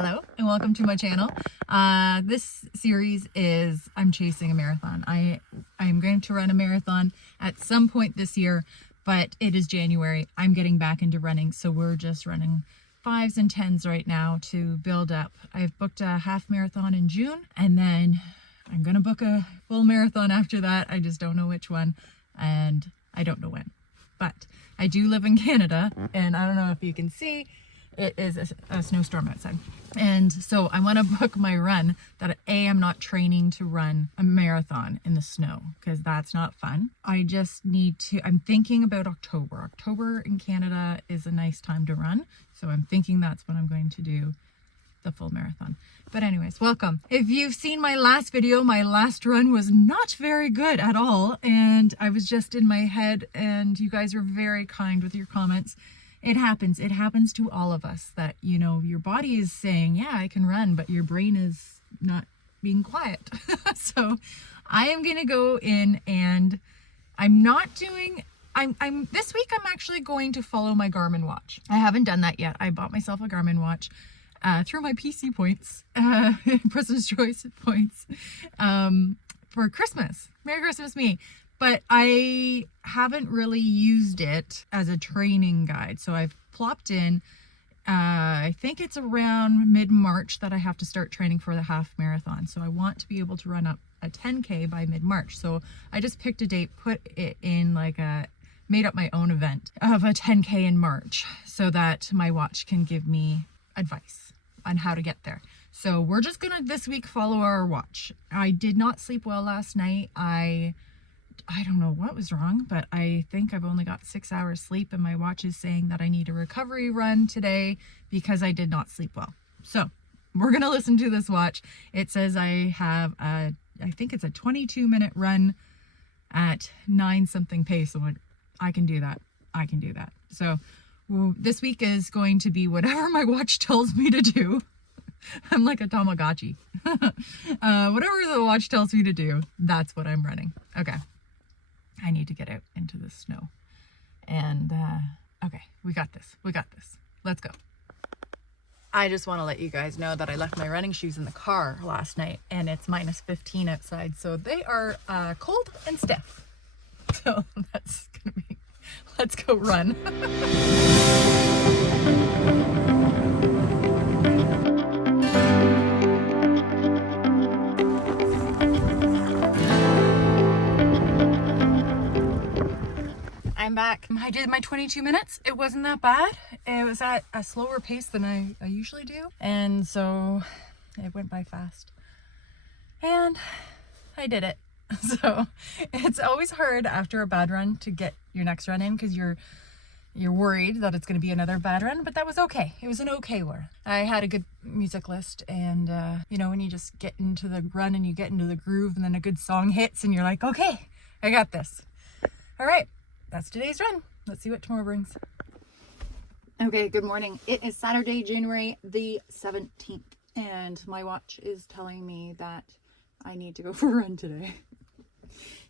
Hello and welcome to my channel. This series is I'm chasing a marathon. I'm going to run a marathon at some point this year, but it is January. I'm getting back into running, so we're just running 5s and 10s right now to build up. I've booked a half marathon in June, and then I'm gonna book a full marathon after that. I just don't know which one, and I don't know when. But I do live in Canada, and I don't know if you can see, it is a snowstorm outside. And so I want to book my run that I'm not training to run a marathon in the snow, because that's not fun. I just need to, I'm thinking about October. October in Canada is a nice time to run. So I'm thinking that's when I'm going to do the full marathon. But anyways, welcome. If you've seen my last video, my last run was not very good at all. And I was just in my head, and you guys were very kind with your comments. It happens. It happens to all of us that, you know, your body is saying, yeah, I can run, but your brain is not being quiet. So I am going to go in, and I'm not doing, this week I'm actually going to follow my Garmin watch. I haven't done that yet. I bought myself a Garmin watch through my PC points, President's Choice points, for Christmas. Merry Christmas, me. But I haven't really used it as a training guide. So I've plopped in, I think it's around mid-March that I have to start training for the half marathon. So I want to be able to run up a 10K by mid-March. So I just picked a date, put it in like made up my own event of a 10K in March so that my watch can give me advice on how to get there. So we're just gonna this week follow our watch. I did not sleep well last night. I don't know what was wrong, but I think I've only got 6 hours sleep, and my watch is saying that I need a recovery run today because I did not sleep well. So we're going to listen to this watch. It says I have I think it's a 22-minute run at 9 something pace. So I can do that. I can do that. So this week is going to be whatever my watch tells me to do. I'm like a Tamagotchi. Whatever the watch tells me to do, that's what I'm running. Okay. I need to get out into the snow. And, okay, we got this. We got this. Let's go. I just want to let you guys know that I left my running shoes in the car last night, and it's minus 15 outside. So they are cold and stiff. So that's going to be, let's go run. I'm back. I did my 22 minutes. It wasn't that bad. It was at a slower pace than I usually do. And so it went by fast. And I did it. So it's always hard after a bad run to get your next run in, because you're worried that it's going to be another bad run, but that was okay. It was an okay one. I had a good music list, and you know, when you just get into the run and you get into the groove, and then a good song hits and you're like, okay, I got this. All right. That's today's run. Let's see what tomorrow brings. Okay, good morning. It is Saturday, January the 17th, and my watch is telling me that I need to go for a run today.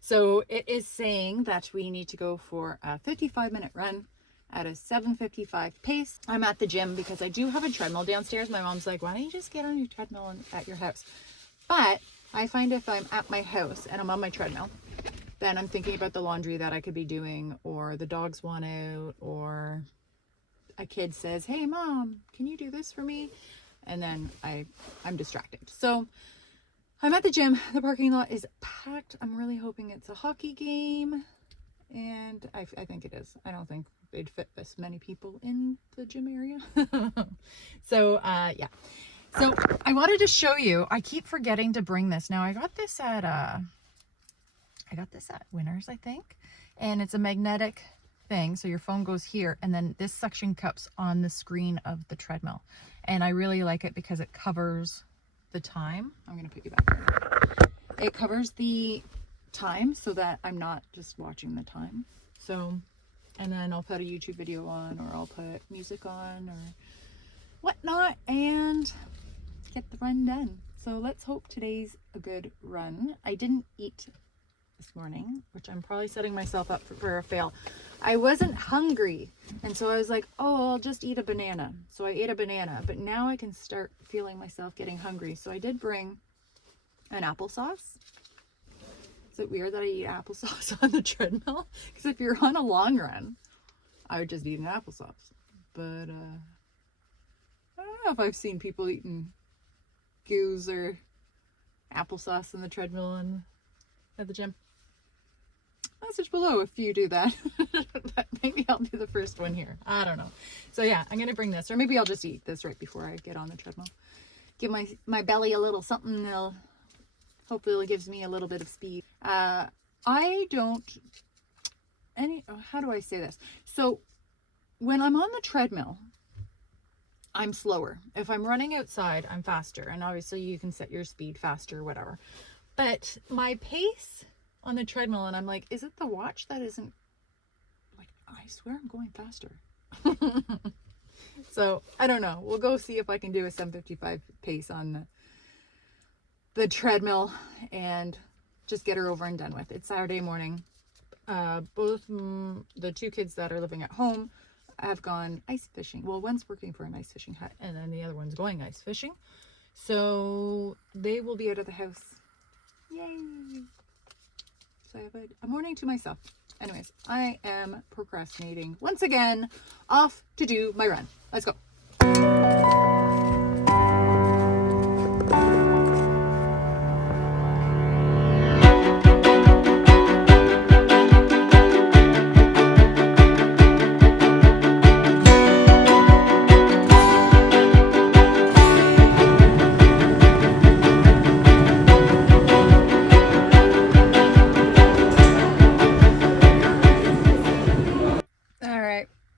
So it is saying that we need to go for a 55-minute run at a 7:55 pace. I'm at the gym because I do have a treadmill downstairs. My mom's like, why don't you just get on your treadmill at your house? But I find if I'm at my house and I'm on my treadmill, then I'm thinking about the laundry that I could be doing, or the dogs want out, or a kid says, hey mom, can you do this for me? And then I'm distracted. So I'm at the gym. The parking lot is packed. I'm really hoping it's a hockey game. And I think it is. I don't think they'd fit this many people in the gym area. So, yeah. So I wanted to show you, I keep forgetting to bring this. Now I got this at Winners, I think, and it's a magnetic thing, so your phone goes here, and then this suction cups on the screen of the treadmill, and I really like it because it covers the time. I'm gonna put you back. It covers the time so that I'm not just watching the time. So, and then I'll put a YouTube video on, or I'll put music on or whatnot, and get the run done. So let's hope today's a good run. I didn't eat this morning, which I'm probably setting myself up for a fail. I wasn't hungry, and so I was like, oh, I'll just eat a banana. So I ate a banana, but now I can start feeling myself getting hungry. So I did bring an applesauce. Is it weird that I eat applesauce on the treadmill? Because if you're on a long run, I would just eat an applesauce. But I don't know if I've seen people eating goos or applesauce on the treadmill and at the gym. Message below if you do that. But maybe I'll be the first one here. I don't know. So yeah, I'm gonna bring this, or maybe I'll just eat this right before I get on the treadmill. Give my belly a little something. Hopefully it gives me a little bit of speed. How do I say this? So when I'm on the treadmill, I'm slower. If I'm running outside, I'm faster. And obviously you can set your speed faster, whatever. But my pace on the treadmill, and I'm like, is it the watch that isn't, like, I swear I'm going faster. So I don't know. We'll go see if I can do a 7:55 pace on the treadmill and just get her over and done with. It's Saturday morning. Both the two kids that are living at home have gone ice fishing. Well, one's working for an ice fishing hut, and then the other one's going ice fishing. So they will be out of the house. Yay! So I have a morning to myself. Anyways, I am procrastinating once again. Off to do my run. Let's go.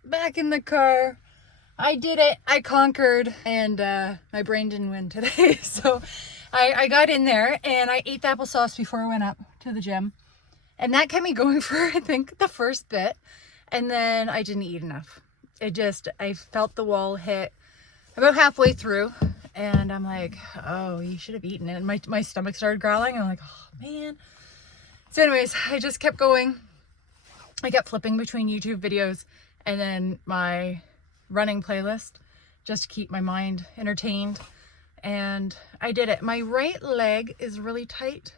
Back in the car. I did it. I conquered, and my brain didn't win today. So I got in there and I ate the applesauce before I went up to the gym, and that kept me going for I think the first bit, and then I didn't eat enough. I felt the wall hit about halfway through, and I'm like, oh, you should have eaten it. And my stomach started growling. I'm like, oh man. So anyways, I just kept going. I kept flipping between YouTube videos and then my running playlist just to keep my mind entertained, and I did it. My right leg is really tight,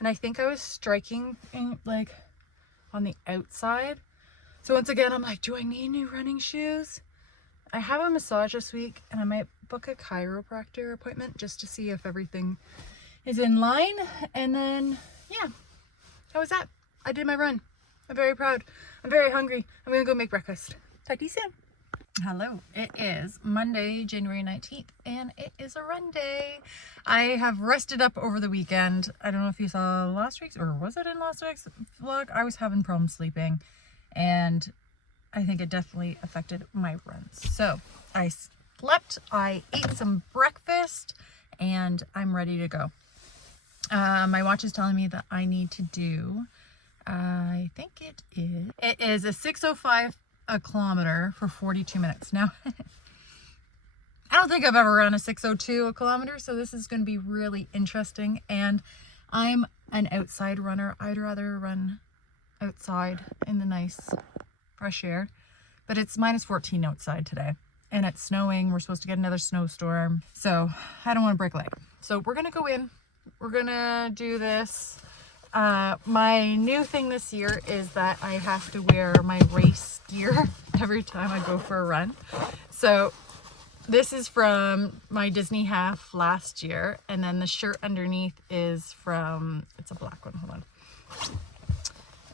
and I think I was striking like on the outside. So once again, I'm like, do I need new running shoes? I have a massage this week, and I might book a chiropractor appointment just to see if everything is in line. And then yeah, how was that? I did my run. I'm very proud. I'm very hungry. I'm gonna go make breakfast. Talk to you soon. Hello. It is Monday, January 19th, and it is a run day. I have rested up over the weekend. I don't know if you saw last week's, or was it in last week's vlog? I was having problems sleeping, and I think it definitely affected my runs. So I slept, I ate some breakfast, and I'm ready to go. My watch is telling me that I need to do, I think it is a 6:05 a kilometer for 42 minutes. Now, I don't think I've ever run a 6:02 a kilometer, so this is going to be really interesting. And I'm an outside runner. I'd rather run outside in the nice fresh air, but it's -14 outside today, and it's snowing. We're supposed to get another snowstorm, so I don't want to break a leg. So we're going to go in. We're going to do this. My new thing this year is that I have to wear my race gear every time I go for a run. So this is from my Disney half last year, and then the shirt underneath is from, it's a black one, hold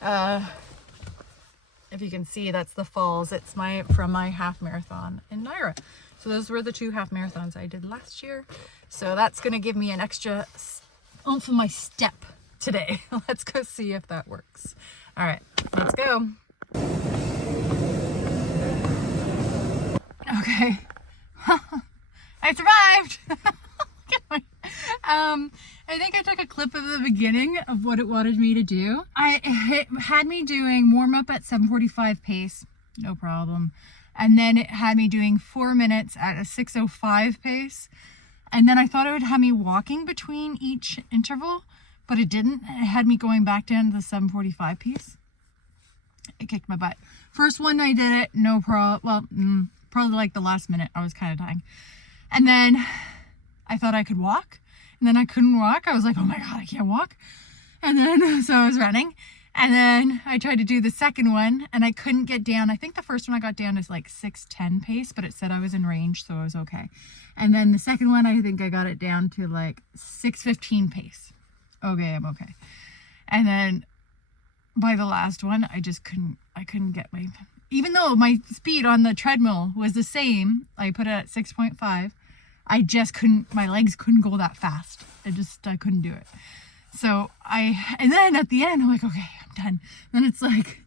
on. If you can see, that's the falls. It's from my half marathon in Naira. So those were the 2 half marathons I did last year. So that's going to give me an extra oomph in my step today. Let's go see if that works. All right, let's go. Okay. I survived. I think I took a clip of the beginning of what it wanted me to do. It had me doing warm up at 7:45 pace, no problem. And then it had me doing 4 minutes at a 6:05 pace. And then I thought it would have me walking between each interval, but it didn't. It had me going back down to the 7:45 piece. It kicked my butt. First one I did it, no problem. Well, probably like the last minute, I was kind of dying. And then I thought I could walk, and then I couldn't walk. I was like, oh my God, I can't walk. And then, so I was running, and then I tried to do the second one, and I couldn't get down. I think the first one I got down is like 6:10 pace, but it said I was in range, so I was okay. And then the second one, I think I got it down to like 6:15 pace. Okay, I'm okay. And then by the last one, I couldn't get even though my speed on the treadmill was the same, I put it at 6.5, I just couldn't, my legs couldn't go that fast. I couldn't do it. So and then at the end, I'm like, okay, I'm done. Then it's like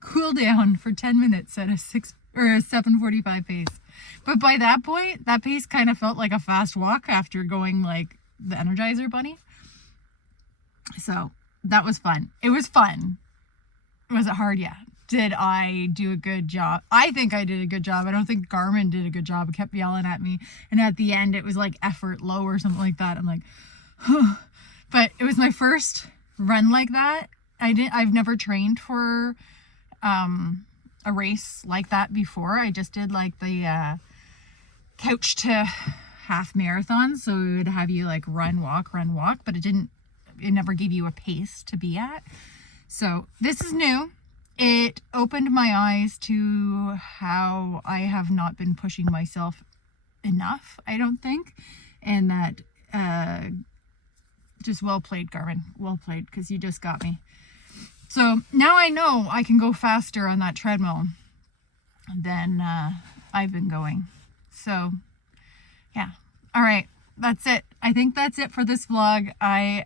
cool down for 10 minutes at a 7:45 pace. But by that point, that pace kind of felt like a fast walk after going like the Energizer Bunny. So that was fun. It was fun. Was it hard? Yeah. Did I do a good job? I think I did a good job. I don't think Garmin did a good job. It kept yelling at me. And at the end, it was like effort low or something like that. I'm like, huh. But it was my first run like that. I've never trained for a race like that before. I just did like the couch to half marathon. So it would have you like run, walk, but it never gave you a pace to be at. So this is new. It opened my eyes to how I have not been pushing myself enough, I don't think. And that, just well played, Garmin. Well played, because you just got me. So now I know I can go faster on that treadmill than I've been going. So, yeah. All right. That's it. I think that's it for this vlog. I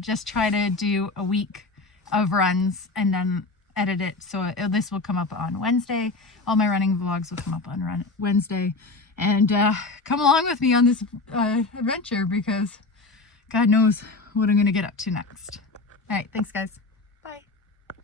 just try to do a week of runs and then edit it. So this will come up on Wednesday. All my running vlogs will come up on Wednesday. And come along with me on this adventure, because God knows what I'm going to get up to next. All right. Thanks, guys.